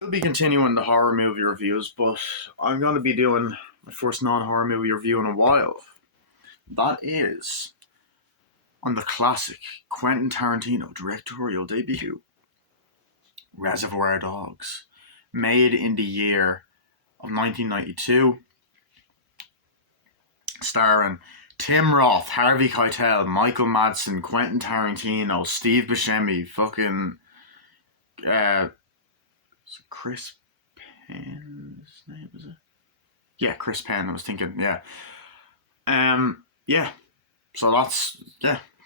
We'll be continuing the horror movie reviews, but I'm going to be doing my first non-horror movie review in a while. That is on the classic Quentin Tarantino directorial debut, Reservoir Dogs, made in the year of 1992, starring Tim Roth, Harvey Keitel, Michael Madsen, Quentin Tarantino, Steve Buscemi, fucking uh, Chris Penn's name is it? Yeah, Chris Penn. I was thinking, yeah. Yeah. So that's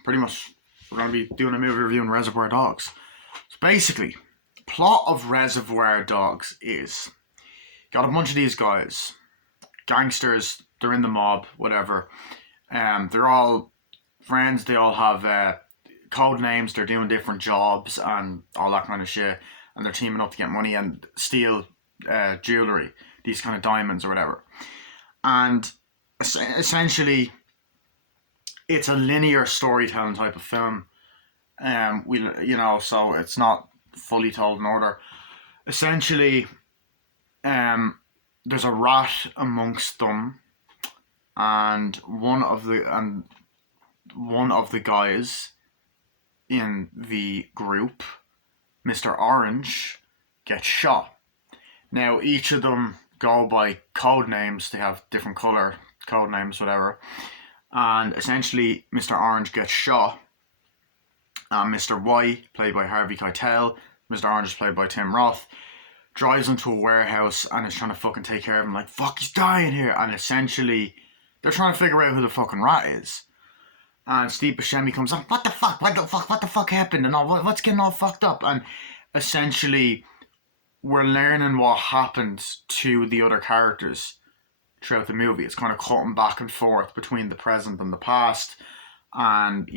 pretty much we're gonna be doing a movie review on Reservoir Dogs. So basically, the plot of Reservoir Dogs is got a bunch of these guys, gangsters. They're in the mob, whatever. They're all friends. They all have code names. They're doing different jobs and all that kind of shit. And they're teaming up to get money and steal jewelry, these kind of diamonds or whatever. And essentially, it's a linear storytelling type of film. So it's not fully told in order. Essentially, there's a rat amongst them, and one of the guys in the group, Mr. Orange, gets shot. Now each of them go by code names. They have different color code names, whatever. And essentially, Mr. Orange gets shot. And Mr. White, played by Harvey Keitel, Mr. Orange is played by Tim Roth, drives into a warehouse and is trying to fucking take care of him. Like, fuck, he's dying here. And essentially, they're trying to figure out who the fucking rat is. And Steve Buscemi comes up, what the fuck? What the fuck happened? And all, what's getting all fucked up? And essentially, we're learning what happened to the other characters throughout the movie. It's kind of cutting back and forth between the present and the past. And,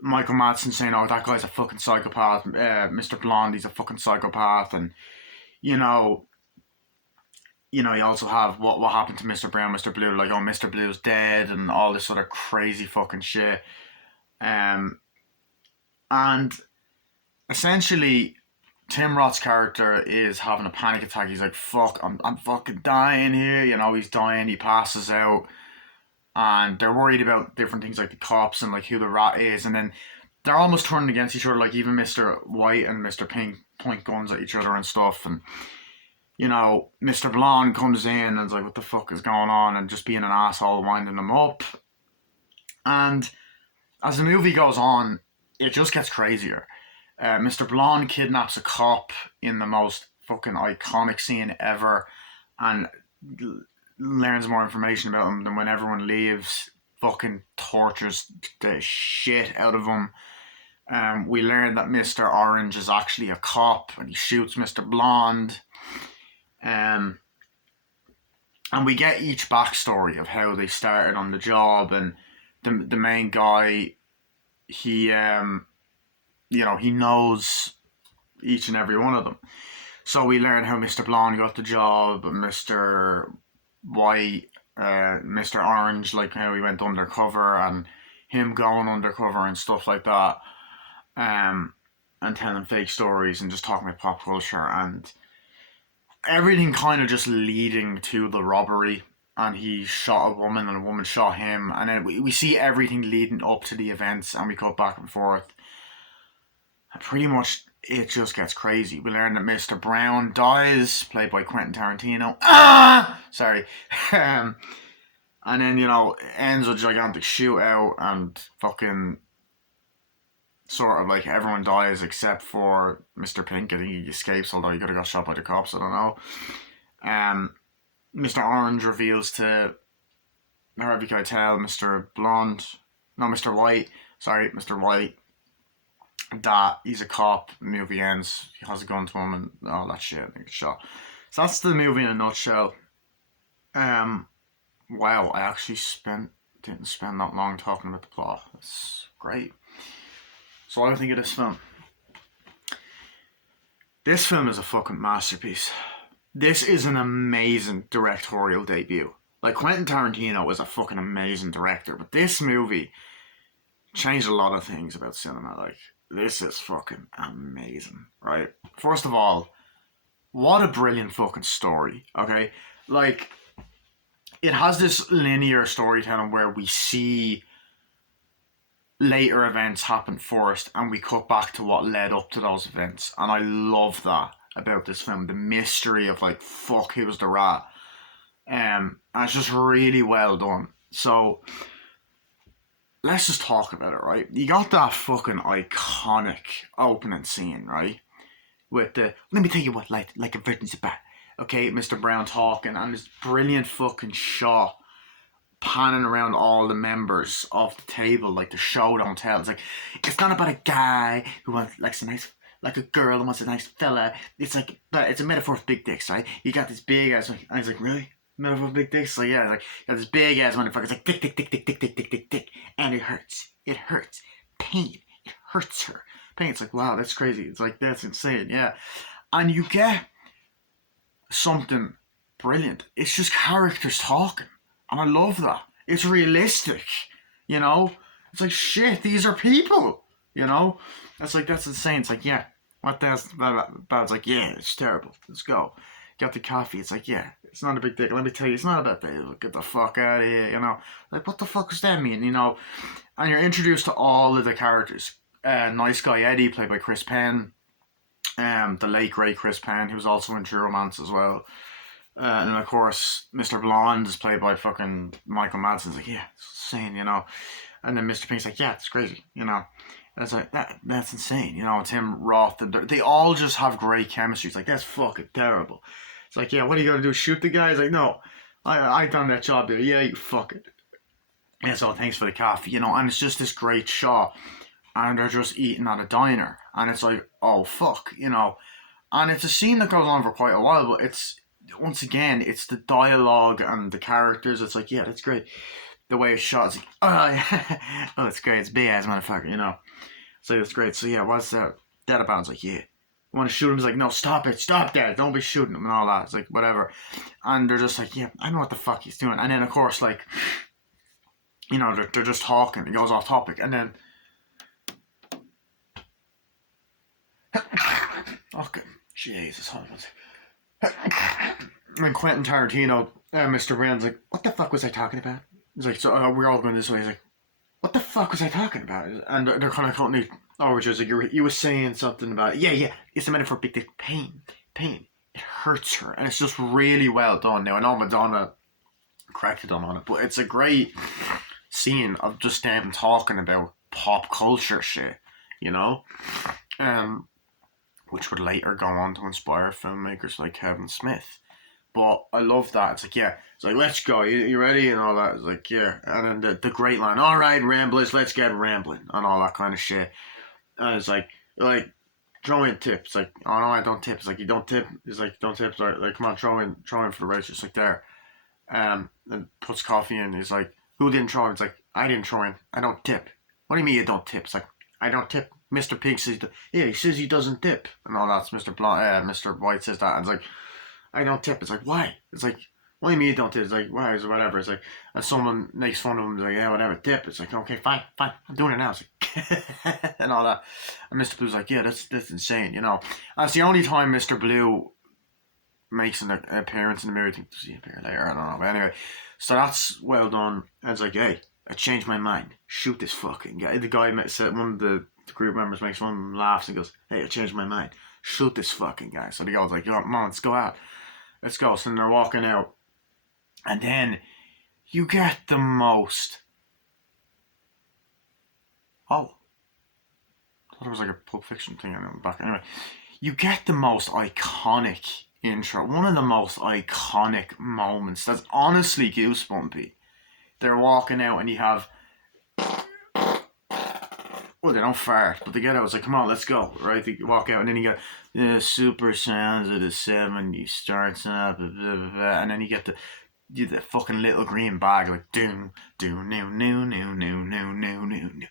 Michael Madsen saying, oh, that guy's a fucking psychopath. Mr. Blonde, he's a fucking psychopath. And, you know, you also have what happened to Mr. Brown, Mr. Blue, like, oh, Mr. Blue's dead and all this sort of crazy fucking shit. And essentially, Tim Roth's character is having a panic attack. He's like, fuck, I'm fucking dying here. He's dying. He passes out. And they're worried about different things like the cops and like who the rat is. And then they're almost turning against each other. Like even Mr. White and Mr. Pink point guns at each other and stuff. And, Mr. Blonde comes in and is like, what the fuck is going on? And just being an asshole, winding them up. And as the movie goes on, it just gets crazier. Mr. Blonde kidnaps a cop in the most fucking iconic scene ever and learns more information about him than when everyone leaves. Fucking tortures the shit out of him. We learn that Mr. Orange is actually a cop and he shoots Mr. Blonde. And we get each backstory of how they started on the job. And the main guy, he he knows each and every one of them. So we learn how Mr. Blonde got the job, Mr. White, Mr. Orange, like how he went undercover and him going undercover and stuff like that. And telling fake stories and just talking about pop culture and everything kind of just leading to the robbery. And he shot a woman and a woman shot him. And then we see everything leading up to the events and we cut back and forth. Pretty much it just gets crazy. We learn that Mr. Brown dies, played by Quentin Tarantino. Sorry. And then, it ends with a gigantic shootout and fucking sort of like everyone dies except for Mr. Pink. I think he escapes, although he could have got shot by the cops, I don't know. Mr. Orange reveals to Harvey Keitel, Mr. White, that he's a cop. The movie ends. He has a gun to him and all that shit. I think it's shot. So that's the movie in a nutshell. Wow, I actually didn't spend that long talking about the plot. That's great. So what do I think of this film? This film is a fucking masterpiece. This is an amazing directorial debut. Like, Quentin Tarantino is a fucking amazing director, but this movie changed a lot of things about cinema. Like, this is fucking amazing, right? First of all, what a brilliant fucking story. Okay, like it has this linear storytelling where we see later events happen first and we cut back to what led up to those events, and I love that about this film, the mystery of like fuck who was the rat. And it's just really well done. So let's just talk about it, right? You got that fucking iconic opening scene, right? With the let me tell you what like a virgin's about. Okay, Mr. Brown talking and this brilliant fucking shot panning around all the members of the table, like the show don't tell. It's like it's not about a guy who wants likes a nice like a girl who wants a nice fella. It's like but it's a metaphor for big dicks, right? You got this big ass and I was like, really? Metaphor for big dicks? Like yeah, like you got this big ass motherfucker. It's like dick dick dick dick dick dick dick dick dick and it hurts. It hurts. Pain. It hurts her. Pain. It's like wow, that's crazy. It's like that's insane, yeah. And you get something brilliant. It's just characters talking. And I love that. It's realistic, you know? It's like, shit, these are people, you know? It's like, that's insane. It's like, yeah, what that's bad. It's like, yeah, it's terrible. Let's go. Got the coffee. It's like, yeah, it's not a big deal. Let me tell you, it's not about that. Get the fuck out of here, you know? Like, what the fuck does that mean, you know? And you're introduced to all of the characters. Nice Guy Eddie, played by Chris Penn. The late great Chris Penn, who was also in True Romance as well. And of course, Mr. Blonde is played by fucking Michael Madsen's like, yeah, it's insane, you know. And then Mr. Pink's like, yeah, it's crazy, you know. And it's like, that's insane, you know. Tim Roth, they all just have great chemistry. It's like, that's fucking terrible. It's like, yeah, what are you going to do, shoot the guy? He's like, no, I done that job there. Yeah, you fuck it. Yeah, so thanks for the coffee, you know. And it's just this great shot. And they're just eating at a diner. And it's like, oh, fuck, you know. And it's a scene that goes on for quite a while, but it's once again, it's the dialogue and the characters. It's like, yeah, that's great. The way it's shot, it's like, oh, yeah. Oh, it's great. It's big ass motherfucker, you know. So it's great. So yeah, what's that about? It's like, yeah. You want to shoot him? He's like, no, stop it, stop that, don't be shooting him and all that. It's like, whatever. And they're just like, yeah, I know what the fuck he's doing. And then of course, like, you know, they're just talking. It goes off topic, and then, okay, Jesus, hold on. And Quentin Tarantino, Mr. Brown's like, what the fuck was I talking about? He's like, so we're all going this way. He's like, what the fuck was I talking about? And they're kind of cutting it over to us. Like, you were saying something about it. Yeah, it's a metaphor for big dick pain. It hurts her. And it's just really well done. Now, I know Madonna corrected them on it, but it's a great scene of just them talking about pop culture shit, you know? Which would later go on to inspire filmmakers like Kevin Smith. But I love that. It's like, yeah, it's like, let's go. You ready? And all that. It's like, yeah. And then the great line, all right, ramblers, let's get rambling. And all that kind of shit. And it's like throw in tips. Like, oh no, I don't tip. It's like, you don't tip. It's like, don't tip. Like, come on, throw in for the race. Just like there. And puts coffee in. He's like, who didn't throw in? It's like, I didn't throw in. I don't tip. What do you mean you don't tip? It's like, I don't tip. Mr. Pink says, yeah, he says he doesn't tip. And all that's Mr. White says that. And it's like, I don't tip. It's like, why? It's like, what do you mean you don't tip? It's like, why? It's whatever. It's like, and someone makes fun of him. It's like, yeah, whatever, tip. It's like, okay, fine. I'm doing it now. It's like, and all that. And Mr. Blue's like, yeah, that's insane, you know. And it's the only time Mr. Blue makes an appearance in the mirror. I think, does he appear later? I don't know. But anyway, so that's well done. And it's like, hey, I changed my mind. Shoot this fucking guy. The guy said, one of the group members makes one of them laughs and goes, hey, I changed my mind. Shoot this fucking guy. So the guy's like, yo, come on, let's go out. Let's go. So then they're walking out. And then you get the most. Oh. I thought it was like a Pulp Fiction thing in the back. Anyway, you get the most iconic intro. One of the most iconic moments that's honestly goosebumpy. They're walking out and you have. Well, they don't fart, but they get out. It's like, come on, let's go, right? They walk out, and then you get the super sounds of the 70s starts up, blah, blah, blah, and then you get the fucking little green bag, like doom, doom, new, new, new, new, new, new, new, new,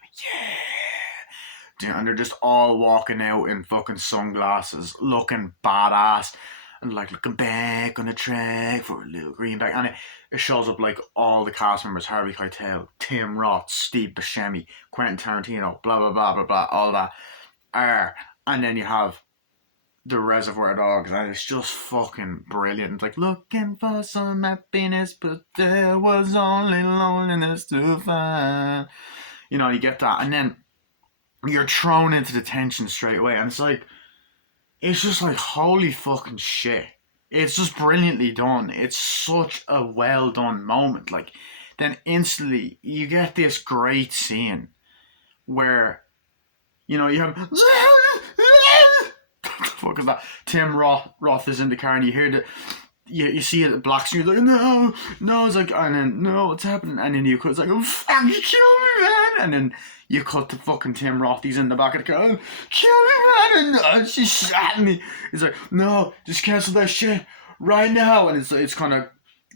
yeah. And they're just all walking out in fucking sunglasses, looking badass, and like looking back on the track for a little green bag, and it shows up like all the cast members: Harvey Keitel, Tim Roth, Steve Buscemi, Quentin Tarantino, blah blah blah blah blah, all that. And then you have the Reservoir Dogs, and it's just fucking brilliant. Like, looking for some happiness, but there was only loneliness to find. You know, you get that, and then you're thrown into the tension straight away, and it's just like, holy fucking shit. It's just brilliantly done. It's such a well done moment. Like, then instantly you get this great scene where, you know, you have what the fuck is that? Tim Roth is in the car, and you hear you see it black screen, like, no, it's like, and then, no, what's happening? And then you cut, it's like, oh fuck, you kill me, man. And then you cut to fucking Tim Roth, he's in the back of the car, oh, kill me, man. And she shot me. He's like, no, just cancel that shit right now. And it's kind of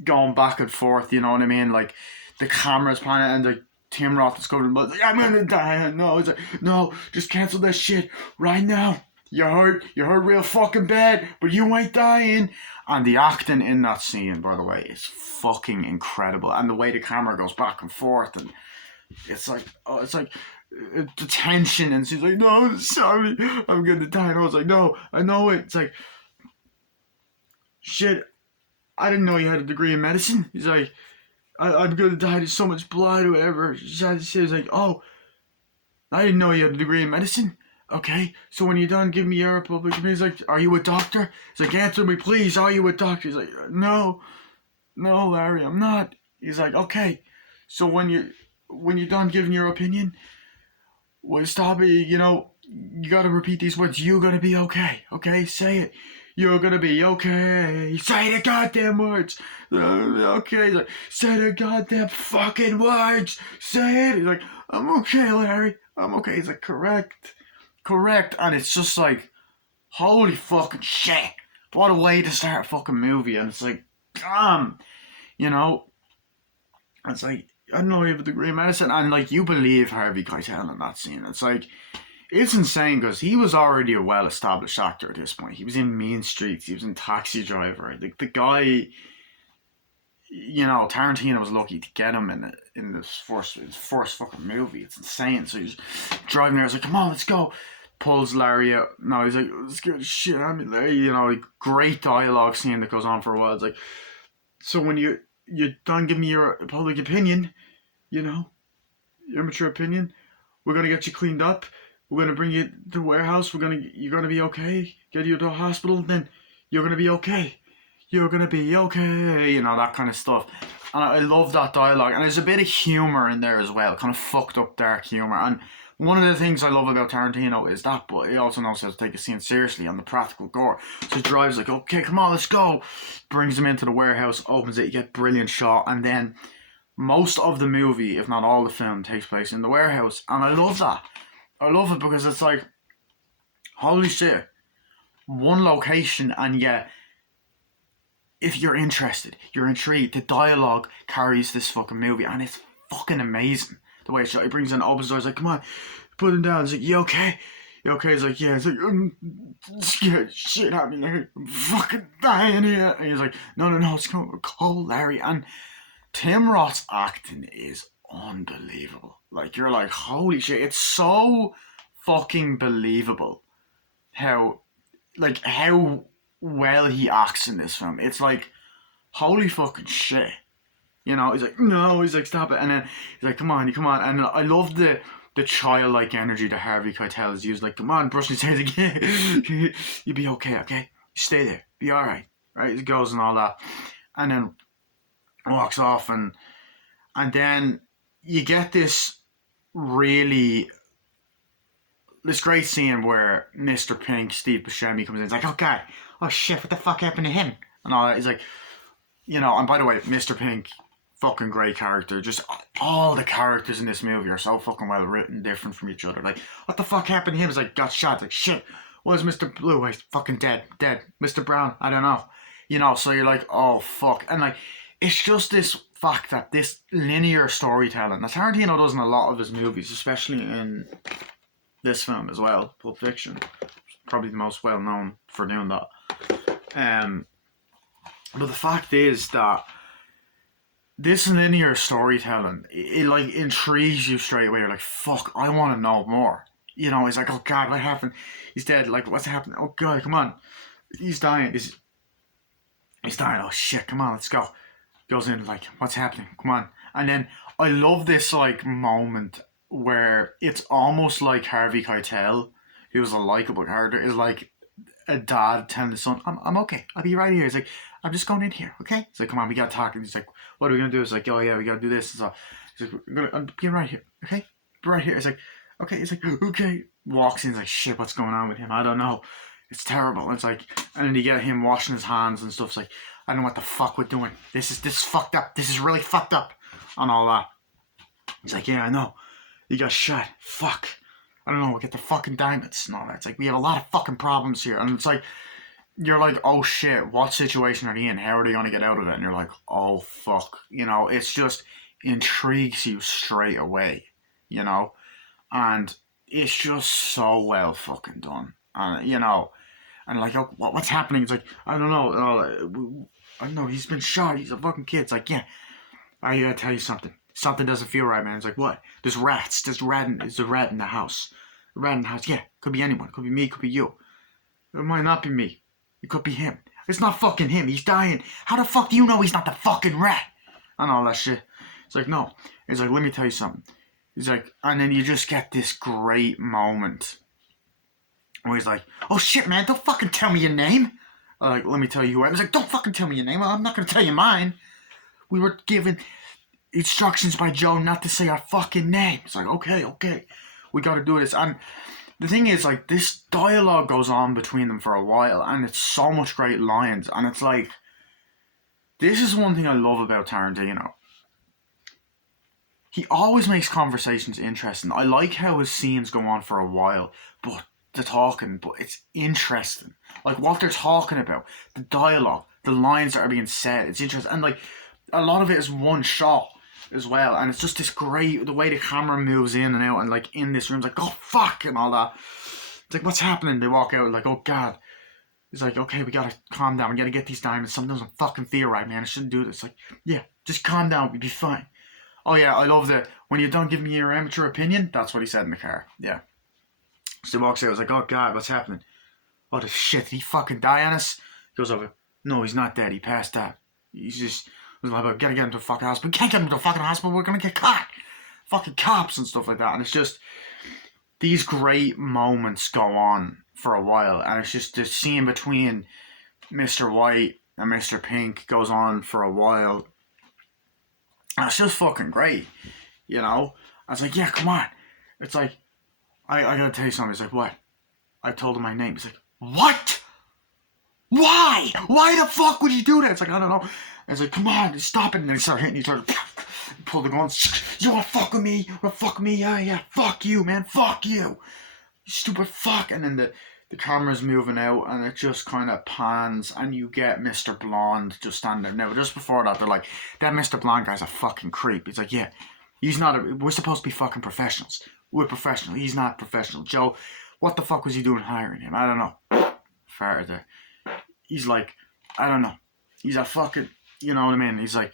going back and forth, you know what I mean? Like, the camera's panning, and like, Tim Roth is covered in blood, like, I'm gonna die. No, it's like, no, just cancel that shit right now. You hurt real fucking bad, but you ain't dying. And the acting in that scene, by the way, is fucking incredible. And the way the camera goes back and forth, and it's like, the tension, and she's like, no, sorry, I'm gonna die. And I was like, no, I know it. It's like, shit, I didn't know you had a degree in medicine. He's like, I'm gonna die, there's so much blood or whatever. She was like, oh, I didn't know you had a degree in medicine. Okay, so when you're done, give me your public opinion. He's like, are you a doctor? He's like, answer me, please. Are you a doctor? He's like, no, Larry, I'm not. He's like, okay, so when you're done giving your opinion, well, stop it. You know, you gotta repeat these words. You're gonna be okay. Okay, say it. You're gonna be okay. Say the goddamn words. Okay, he's like, say the goddamn fucking words. Say it. He's like, I'm okay, Larry. I'm okay. He's like, correct. And it's just like, holy fucking shit. What a way to start a fucking movie. And it's like, damn. You know, it's like, I don't know, you have a degree in medicine. And like, you believe Harvey Keitel in that scene. It's like, it's insane because he was already a well-established actor at this point. He was in Mean Streets. He was in Taxi Driver. The guy, you know, Tarantino was lucky to get him in his first fucking movie. It's insane. So he's driving there. He's like, come on, let's go. Pulls Larry out. No, he's like, let's get the shit out of me, Larry. You know, like, great dialogue scene that goes on for a while. It's like, so when you're done giving me your public opinion, you know, your mature opinion, we're gonna get you cleaned up. We're gonna bring you to the warehouse. You're gonna be okay. Get you to a hospital. Then you're gonna be okay. You're gonna be okay. You know, that kind of stuff. And I love that dialogue. And there's a bit of humor in there as well. Kind of fucked up dark humor. And one of the things I love about Tarantino is that, but he also knows how to take a scene seriously on the practical gore. So he drives like, okay, come on, let's go. Brings him into the warehouse, opens it, you get brilliant shot, and then most of the movie, if not all the film, takes place in the warehouse. And I love that. I love it because it's like, holy shit, one location, and yeah, if you're interested, you're intrigued, the dialogue carries this fucking movie, and it's fucking amazing. The way it's shot, he brings in opposite doors, like, come on, put him down. He's like, you okay? You okay? He's like, yeah. He's like, I'm scared shit out of me, Larry. I'm fucking dying here. And he's like, no, it's going to cold, Larry. And Tim Roth's acting is unbelievable. Like, you're like, holy shit, it's so fucking believable how well he acts in this film. It's like, holy fucking shit. You know, he's like, no, he's like, stop it. And then he's like, come on. And I love the childlike energy that Harvey Keitel has used. Like, come on, brush his hair. Like, yeah, you'll be okay. You stay there. Be alright. Right? He goes and all that. And then walks off. And then you get this great scene where Mr. Pink, Steve Buscemi, comes in. He's like, okay, oh shit, what the fuck happened to him? And all that. He's like, you know, and by the way, Mr. Pink, fucking great character. Just all the characters in this movie are so fucking well written, different from each other. Like, what the fuck happened to him? He's like, got shot. Like, shit, where's Mr. Blue? He's fucking dead. Mr. Brown, I don't know. You know, so you're like, oh fuck. And like, it's just this fact that this linear storytelling, that Tarantino does in a lot of his movies, especially in this film as well, Pulp Fiction, probably the most well known for doing that. But the fact is that this linear storytelling, it like intrigues you straight away. You're like, fuck, I want to know more. he's like, oh God, what happened? He's dead. Like, what's happening? Oh God, come on. He's dying. He's dying. Oh shit, come on, let's go. Goes in like, what's happening? Come on. And then I love this like moment where it's almost like Harvey Keitel, who's a likable character, is like a dad telling his son, I'm okay. I'll be right here. He's like, I'm just going in here, okay? He's like, come on, we gotta talk. And he's like, what are we gonna do? He's like, oh yeah, we gotta do this. And so he's like, I'm being right here, okay? Right here. He's like, okay. He's like, okay. Walks in, he's like, shit, what's going on with him? I don't know. It's terrible. It's like, and then you get him washing his hands and stuff. It's like, I don't know what the fuck we're doing. This is fucked up. This is really fucked up. And all that. He's like, yeah, I know. You got shot. Fuck. I don't know. We'll get the fucking diamonds and all that. It's like, we have a lot of fucking problems here. And it's like, you're like, oh shit, what situation are they in? How are they going to get out of it? And you're like, oh fuck. It's just intrigues you straight away, And it's just so well fucking done. And like, oh, what's happening? It's like, I don't know. I don't know. He's been shot. He's a fucking kid. It's like, yeah, I gotta tell you something. Something doesn't feel right, man. It's like, what? There's rats. There's a rat in the house. A rat in the house. Yeah, could be anyone. Could be me. Could be you. It might not be me. It could be him. It's not fucking him. He's dying. How the fuck do you know he's not the fucking rat? And all that shit. It's like, no. It's like, let me tell you something. He's like, and then you just get this great moment where he's like, oh shit, man, don't fucking tell me your name. Like, let me tell you who I am. He's like, don't fucking tell me your name. I'm not gonna tell you mine. We were given instructions by Joe not to say our fucking name. It's like, okay. We gotta do this. And the thing is, like, this dialogue goes on between them for a while, and it's so much great lines. And it's like, this is one thing I love about Tarantino. He always makes conversations interesting. I like how his scenes go on for a while, but it's interesting. Like what they're talking about, the dialogue, the lines that are being said, it's interesting. And like, a lot of it is one shot as well, and it's just this great, the way the camera moves in and out, and like in this room, it's like, oh fuck, and all that. It's like, what's happening? They walk out like, oh God. He's like, okay, we gotta calm down. We gotta get these diamonds. Something doesn't fucking feel right, man. I shouldn't do this. Like, yeah, just calm down. We'll be fine. Oh yeah, I love that. When you don't give me your amateur opinion, that's what he said in the car. Yeah. So he walks out. I was like, oh God, what's happening? Oh, the shit, did he fucking die on us? He goes over, no, he's not dead. He passed out. He's just, was like, gotta get him to a fucking hospital. We can't get him to a fucking hospital. We're gonna get caught. Fucking cops and stuff like that. And it's just, these great moments go on for a while. And it's just the scene between Mr. White and Mr. Pink goes on for a while. And it's just fucking great. I was like, yeah, come on. It's like, I gotta tell you something. It's like, what? I told him my name. He's like, what? Why? Why the fuck would you do that? It's like, I don't know. And it's like, come on, stop it. And then he started hitting each other. Pull the guns. You wanna fuck with me? You wanna fuck with me? Yeah. Fuck you, man. Fuck you. You stupid fuck. And then the camera's moving out and it just kind of pans and you get Mr. Blonde just standing there. Now, just before that, they're like, that Mr. Blonde guy's a fucking creep. He's like, yeah, he's not, we're supposed to be fucking professionals. We're professional. He's not professional. Joe, what the fuck was he doing hiring him? I don't know. Farted there. He's like, I don't know. He's a fucking, you know what I mean? He's like,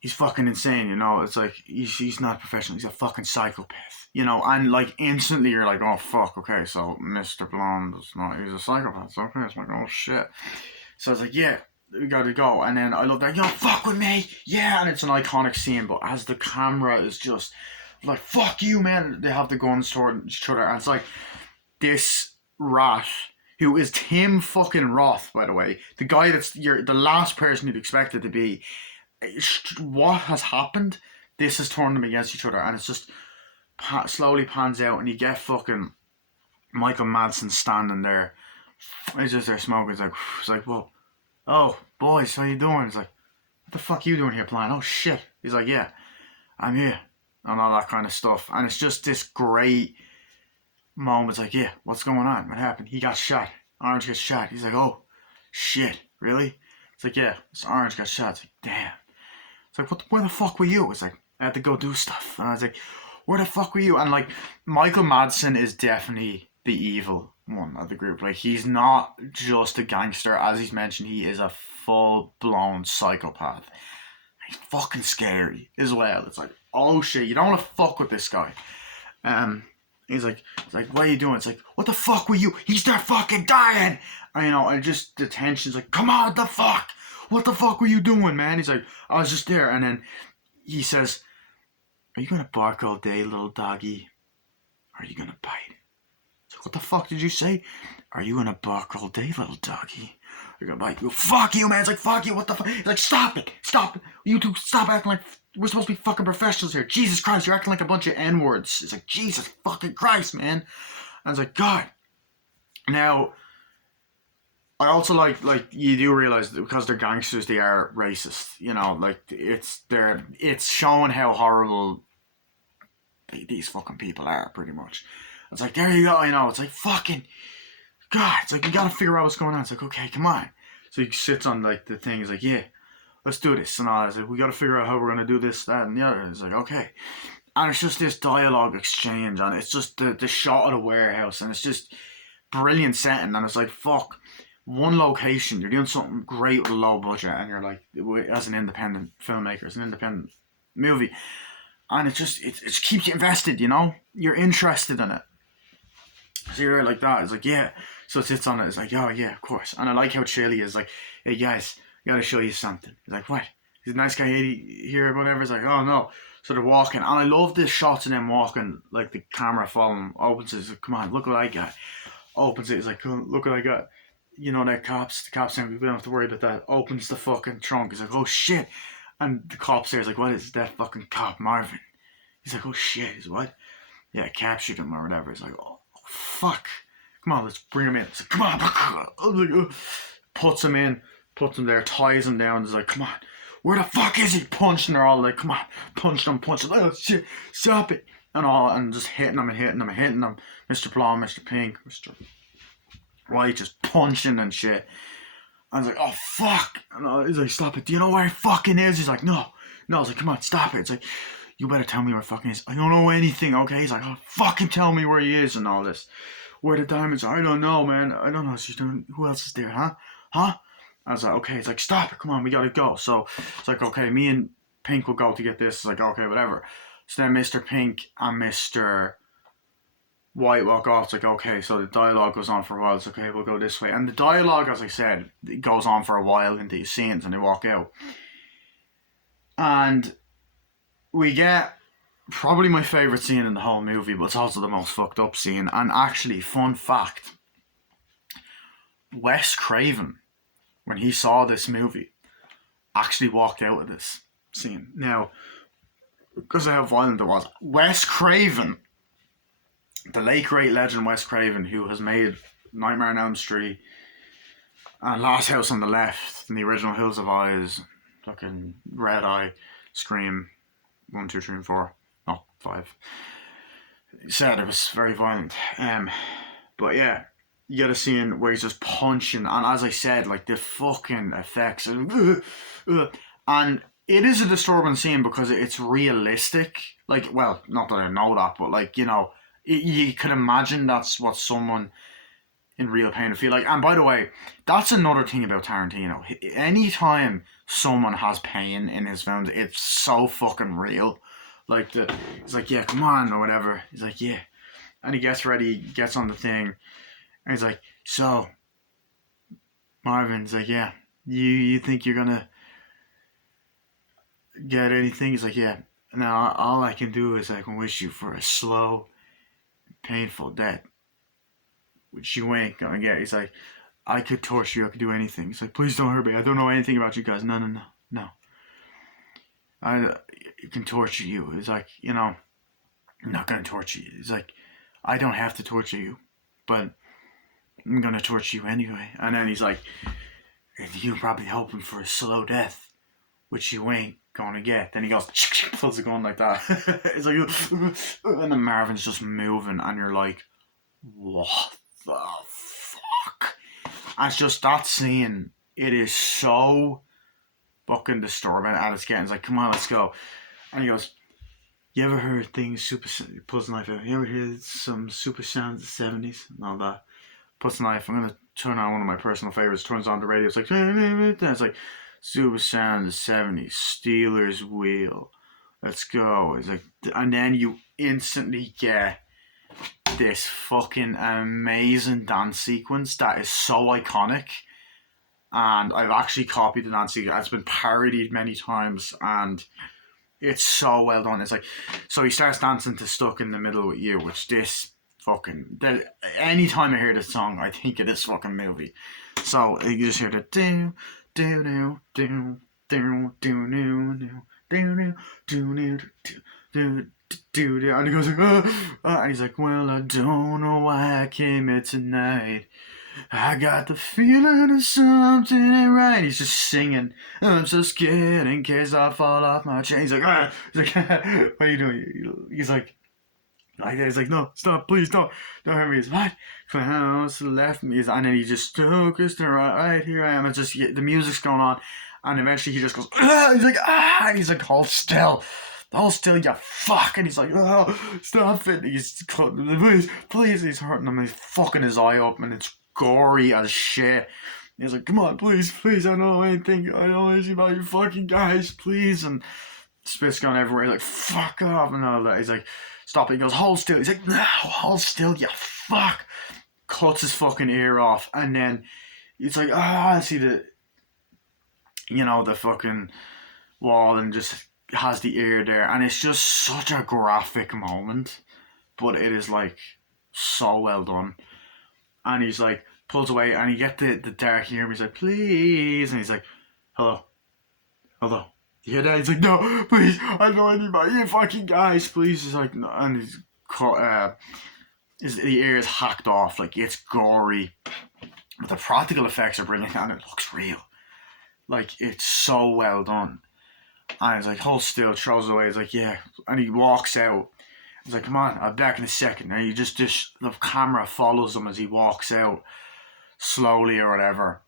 he's fucking insane, It's like, he's not professional. He's a fucking psychopath, And like, instantly you're like, oh fuck, okay, so Mr. Blonde is not, he's a psychopath. Okay, it's like, oh shit. So I was like, yeah, we gotta go. And then I love that, fuck with me. Yeah, and it's an iconic scene, but as the camera is just like, fuck you, man. They have the guns toward each other. And it's like, this rat, who is Tim fucking Roth, by the way, the guy that's the last person you'd expect it to be. What has happened? This has turned them against each other. And it's just slowly pans out. And you get fucking Michael Madsen standing there. He's just there smoking. It's like, whoa. Oh, boys, how you doing? It's like, what the fuck are you doing here, playing? Oh, shit. He's like, yeah, I'm here. And all that kind of stuff. And it's just this great moment. It's like, yeah, what's going on? What happened? He got shot. Orange gets shot. He's like, oh, shit, really? It's like, yeah, this Orange got shot. It's like, damn. It's like, where the fuck were you? It's like, I had to go do stuff. And I was like, where the fuck were you? And like, Michael Madsen is definitely the evil one of the group. Like, he's not just a gangster. As he's mentioned, he is a full-blown psychopath. He's fucking scary as well. It's like, oh shit, you don't want to fuck with this guy. He's like, what are you doing? It's like, what the fuck were you? He's there fucking dying. And, and just the tension's like, come on, what the fuck? What the fuck were you doing, man? He's like, I was just there. And then he says, are you gonna bark all day, little doggy? Or are you gonna bite? It's like, what the fuck did you say? Are you gonna bark all day, little doggy? You're gonna bite. Fuck you, man. It's like, fuck you. What the fuck? He's like, stop it. Stop it. You two, stop acting like we're supposed to be fucking professionals here. Jesus Christ, you're acting like a bunch of N-words. It's like, Jesus fucking Christ, man. And I was like, God. Now, I also like you do realize that because they're gangsters, they are racist. Like it's showing how horrible these fucking people are, pretty much. It's like, there you go. It's like, fucking God. It's like, you gotta figure out what's going on. It's like, okay, come on. So he sits on like the thing. He's like, yeah, let's do this. And I was like, we gotta figure out how we're gonna do this, that, and the other. It's like, okay. And it's just this dialogue exchange, and it's just the shot of the warehouse, and it's just brilliant setting. And it's like, fuck, one location, you're doing something great with a low budget, and you're like, as an independent filmmaker, as an independent movie, and it just keeps you invested. You're interested in it. So you're like that. It's like, yeah. So it sits on it. It's like, oh yeah, of course. And I like how chill he is. Like, hey guys, I gotta show you something. He's like, what? He's a nice guy here, whatever. He's like, oh no. So they're walking, and I love this shots of them walking, like the camera following, opens it, he's like, come on, look what I got. Opens it, he's like, oh, look what I got. The cops saying we don't have to worry about that. Opens the fucking trunk, he's like, oh shit. And the cop's there, he's like, what is that fucking cop, Marvin? He's like, oh shit, he's what? Yeah, captured him or whatever. He's like, oh fuck. Come on, let's bring him in. He's like, come on. Puts him in, puts him there, ties him down. He's like, come on. Where the fuck is he? Punching her all like, come on, punch them. Oh shit, stop it, and just hitting them. Mr. Blonde, Mr. Pink, Mr. White, just punching and shit. I was like, oh fuck, and he's like, stop it. Do you know where he fucking is? He's like, no. I was like, come on, stop it. It's like, you better tell me where fucking is. I don't know anything, okay? He's like, oh fucking tell me where he is and all this. Where the diamonds are? I don't know, man. I don't know. Who else is there, huh? I was like, okay. It's like, stop it. Come on, we gotta go. So it's like, okay, me and Pink will go to get this. It's like, okay, whatever. So then Mr. Pink and Mr. White walk off. It's like, okay. So the dialogue goes on for a while. It's okay, we'll go this way. And the dialogue, as I said, it goes on for a while in these scenes, and they walk out. And we get probably my favourite scene in the whole movie, but it's also the most fucked up scene. And actually, fun fact, Wes Craven, when he saw this movie, actually walked out of this scene. Now, because of how violent it was, Wes Craven, the late great legend Wes Craven, who has made Nightmare on Elm Street and Last House on the Left and the original Hills of Eyes, fucking Red Eye, Scream, 1, 2, 3, and 4, no, 5. He said it was very violent. But yeah, you get a scene where he's just punching, and as I said, like the fucking effects, and it is a disturbing scene because it's realistic. Like, well, not that I know that, but like, you can imagine that's what someone in real pain would feel like. And by the way, that's another thing about Tarantino. Anytime someone has pain in his films, it's so fucking real. Like he's like, yeah, come on, or whatever. He's like, yeah, and he gets ready, gets on the thing. And he's like, so, Marvin's like, yeah, you think you're gonna get anything? He's like, yeah, now all I can do is I can wish you for a slow, painful death, which you ain't gonna get. He's like, I could torture you, I could do anything. He's like, please don't hurt me, I don't know anything about you guys. No. I can torture you. He's like, I'm not gonna torture you. He's like, I don't have to torture you, but I'm gonna torture you anyway. And then he's like, you're probably hoping for a slow death, which you ain't gonna get. Then he goes, pulls the gun like that. It's like, and then Marvin's just moving, and you're like, what the fuck? And it's just that scene. It is so fucking disturbing, and it's like, come on, let's go. And he goes, you ever heard things super? He pulls the knife out. You ever heard some super sounds of the 70s and all that? Puts the knife. I'm gonna turn on one of my personal favorites. Turns on the radio. It's like, it's like super sound of the 70s. Steelers wheel. Let's go. It's like, and then you instantly get this fucking amazing dance sequence that is so iconic. And I've actually copied the dance sequence. It's been parodied many times, and it's so well done. It's like, so he starts dancing to "Stuck in the Middle with You," which this fucking, anytime I hear this song, I think of this fucking movie. So you just hear the do do do do do do do do do do do, and he goes like, and he's like, well, I don't know why I came here tonight. I got the feeling of something ain't right. He's just singing. I'm so scared in case I fall off my chain. He's like, ah. He's like, what are you doing? He's like, no, stop, please, don't hurt me. He's what? Clowns left me, and then he just focused right here I am. It's just the music's going on, and eventually he just goes, ah. He's like, ah, and he's like, hold still, you fuck, and he's like, oh, stop it. He's please, he's hurting him. He's fucking his eye up, and it's gory as shit. He's like, come on, please, I don't know anything. I don't know anything about you fucking guys, please. And spit's going everywhere. He's like, fuck off, and all that. He's like, stop it. He goes, hold still. He's like, no, hold still, you fuck. Cuts his fucking ear off, and then he's like, I see the fucking wall, and just has the ear there, and it's just such a graphic moment, but it is like so well done. And he's like, pulls away, and you get the dark ear, and he's like, please, and he's like, hello, you hear that? He's like, no, please, I don't know anything about you fucking guys, please. He's like, no, and he's the ear is hacked off, like, it's gory, but the practical effects are brilliant, and it looks real. Like, it's so well done. And he's like, hold still, throws away. He's like, yeah. And he walks out. He's like, come on, I'll be back in a second. And the camera follows him as he walks out slowly or whatever.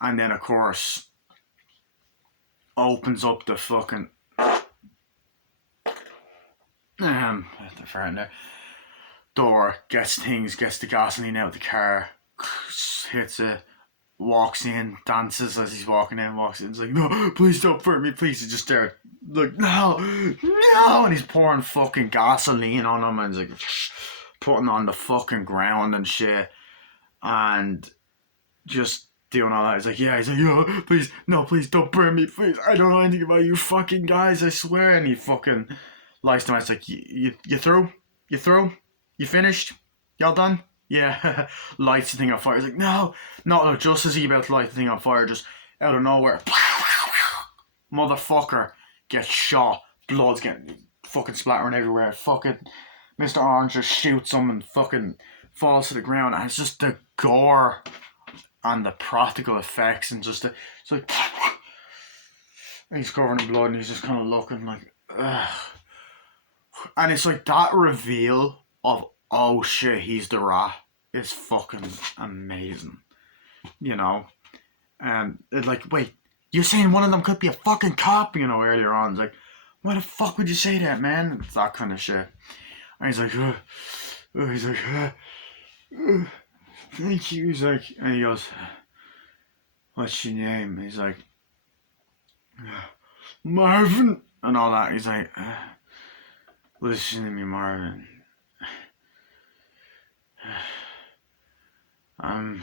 And then, of course, opens up the fucking the front there door, gets the gasoline out of the car, hits it, walks in, dances as he's walking in, walks in. He's like, no, please don't hurt me, please. He's just there, like, no, and he's pouring fucking gasoline on him, and he's like putting on the fucking ground and shit, and just doing all that. He's like, yeah, please, no, please don't burn me, please. I don't know anything about you fucking guys, I swear. And he fucking lies to him. It's like, you through? You finished? Y'all done? Yeah. Lights the thing on fire. He's like, no, just as he about to light the thing on fire, just out of nowhere, motherfucker gets shot. Blood's getting fucking splattering everywhere. Fucking Mr. Orange just shoots him and fucking falls to the ground. And it's just the gore and the practical effects, and just it's like, and he's covered in blood, and he's just kind of looking like, ugh. And it's like that reveal of, oh shit, he's the rat, is fucking amazing, and it's like, wait, you're saying one of them could be a fucking cop, earlier on. It's like, why the fuck would you say that, man? It's that kind of shit. And he's like, thank you. He's like, and he goes, what's your name? He's like, Marvin, and all that. He's like, listen to me, Marvin. I'm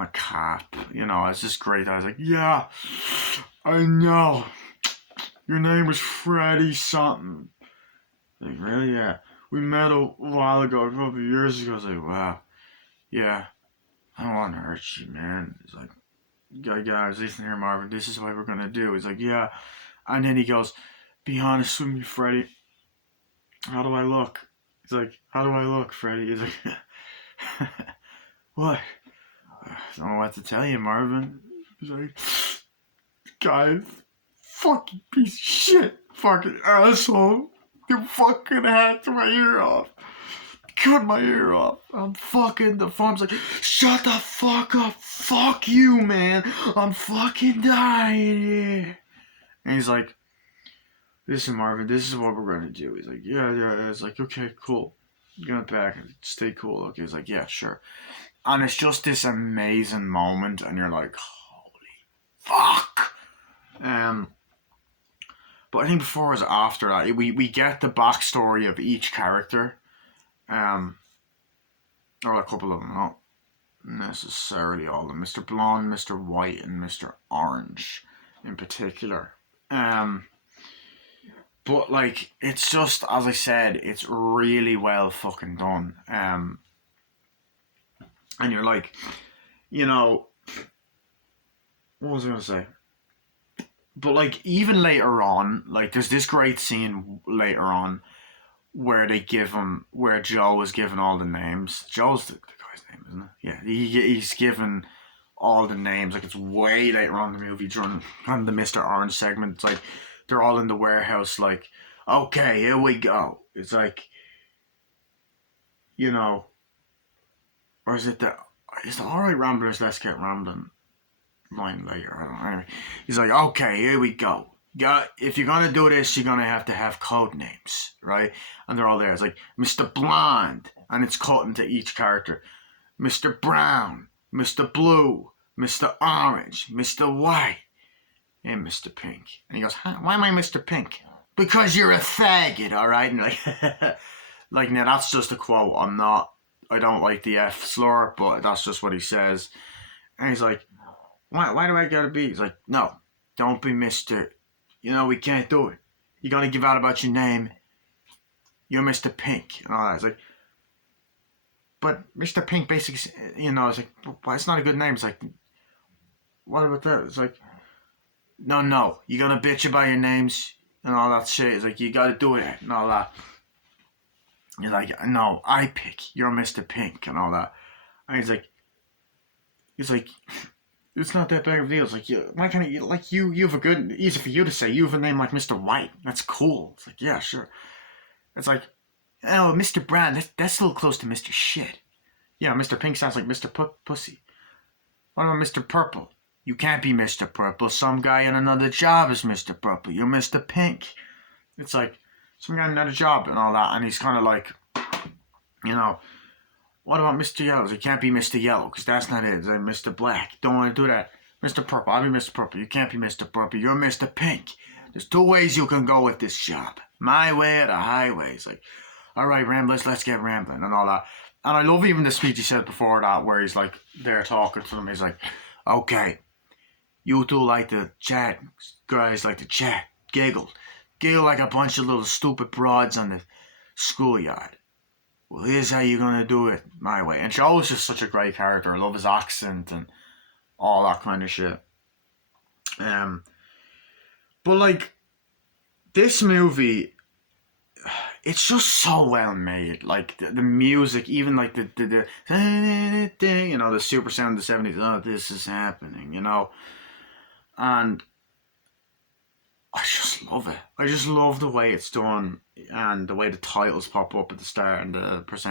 a cop. It's just great. I was like, yeah, I know. Your name was Freddie something. Like, really? Yeah. We met a while ago, a couple of years ago. I was like, wow. Yeah. I don't want to hurt you, man. He's like, guys, listen here, Marvin. This is what we're going to do. He's like, yeah. And then he goes, be honest with me, Freddie. How do I look? He's like, how do I look, Freddie? He's like, what? I don't know what to tell you, Marvin. He's like, guys, fucking piece of shit, fucking asshole. You fucking hacked my ear off. Cut my ear off. I'm fucking, the farm's like, shut the fuck up. Fuck you, man. I'm fucking dying here. And he's like, listen, Marvin, this is what we're going to do. He's like, yeah. It's like, okay, cool. Get back and stay cool. Okay, he's like, yeah, sure. And it's just this amazing moment, and you're like, holy fuck. But I think before or after that, we get the backstory of each character. or a couple of them, not necessarily all of them. Mr. Blonde, Mr. White, and Mr. Orange, in particular. But like, it's just as I said, it's really well fucking done. And you're like, you know, what was I gonna say? But like, even later on, like, there's this great scene later on where they give him, where Joe is given all the names. Joe's the guy's name, isn't it? Yeah, he's given all the names. Like, it's way later on in the movie during on the Mr. Orange segment. It's like they're all in the warehouse. Like, okay, here we go. It's like, you know, or is it the all right ramblers? Let's get rambling line later. I don't know. Anyway, he's like, okay, here we go. If you're gonna do this, you're gonna have to have code names, right? And they're all there. It's like Mr. Blonde, and it's cut into each character. Mr. Brown, Mr. Blue, Mr. Orange, Mr. White, and Mr. Pink. And he goes, huh, why am I Mr. Pink? Because you're a faggot, all right? And like, like, now that's just a quote. I don't like the F slur, but that's just what he says. And he's like, why do I gotta be? He's like, no, don't be Mr. You know, we can't do it. You're gonna give out about your name. You're Mr. Pink. And all that. It's like, but Mr. Pink basically, you know, it's like, well, it's not a good name. It's like, what about that? It's like, no, you're gonna bitch about your names and all that shit. It's like, you gotta do it and all that. You're like, no, I pick. You're Mr. Pink and all that. And he's like, it's not that big of a deal. It's like, why can't you, like, you have a good, easy for you to say, you have a name like Mr. White. That's cool. It's like, yeah, sure. It's like, oh, Mr. Brown, that's a little close to Mr. Shit. Yeah, Mr. Pink sounds like Mr. Pussy. What about Mr. Purple? You can't be Mr. Purple. Some guy in another job is Mr. Purple. You're Mr. Pink. It's like, some guy in another job and all that. And he's kind of like, you know, what about Mr. Yellow? He can't be Mr. Yellow because that's not it. It's like Mr. Black. Don't want to do that. Mr. Purple. I'll be Mr. Purple. You can't be Mr. Purple. You're Mr. Pink. There's two ways you can go with this job. My way or the highway. It's like, all right, ramblers, let's get rambling and all that. And I love even the speech he said before that where he's like, there talking to them. He's like, okay, you two like to chat. Guys like to chat. Giggle like a bunch of little stupid broads on the schoolyard. Well, here's how you're gonna do it my way. And Joe's just such a great character. I love his accent and all that kind of shit. But like, this movie, it's just so well made. Like the music, even like the you know, the super sound of the 70s. Oh, this is happening, you know. And I just love it. I just love the way it's done and the way the titles pop up at the start and the percent